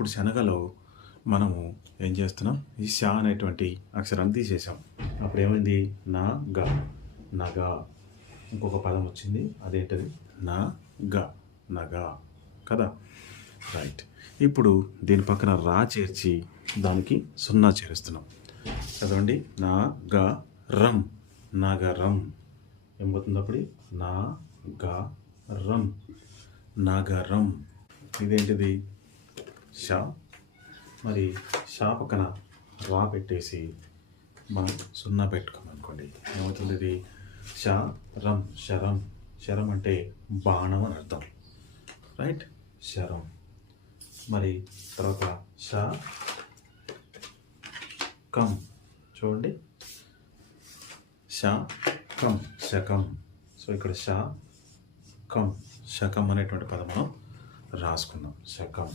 ఇప్పుడు శనగలో మనము ఏం చేస్తున్నాం, ఈ షా అనేటువంటి అక్షరాన్ని తీసేసాం. అప్పుడు ఏమైంది, నా గ, నగ. ఇంకొక పదం వచ్చింది, అదేంటది, నా గ, నగ కదా. రైట్. ఇప్పుడు దీని పక్కన రా చేర్చి దానికి సున్నా చేరుస్తున్నాం. చదవండి, నా గ రం, నగరం. ఏమవుతుంది అప్పుడు, నా గ రం, నగరం. ఇదేంటిది, షా. మరి షా పక్కన రా పెట్టేసి మనం సున్నా పెట్టుకోమనుకోండి, ఏమవుతుంది, ఇది షా రం, శరం. శరం అంటే బాణం అని అర్థం. రైట్, శరం. మరి తర్వాత షా కం. చూడండి, షా కం, శకం. సో ఇక్కడ షా కం, శకం అనేటువంటి పదం మనం రాసుకున్నాం, శకం.